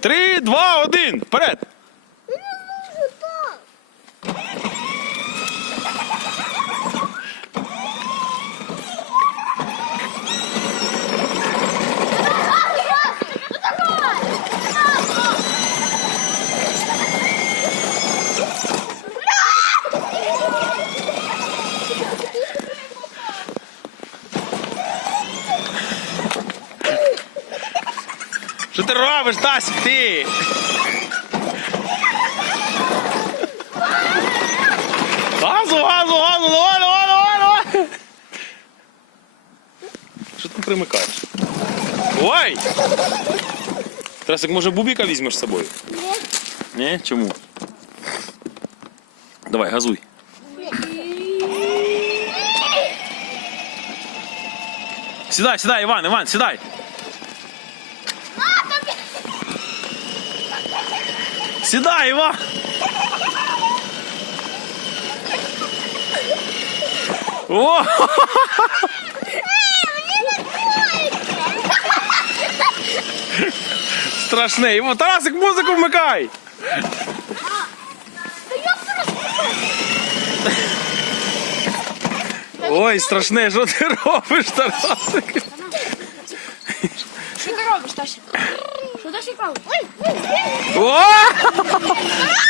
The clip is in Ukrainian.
Три, два, один! Вперед! Що ти робиш, Тасік, ти? Газу, газу, газу, давай, давай, давай, давай. Що ти примикаєш? Ой! Тарасик, може бубіка візьмеш з собою? Ні, чому? Давай, газуй. Сідай, сідай, Іван, Іван, сідай. Сідай, Іван! О! Страшне. Іво, Тарасик, музику вмикай! Ой, страшне, що ти робиш, Тарасик? Що ти робиш, 说的是放。哇！哈哈哈哈哈！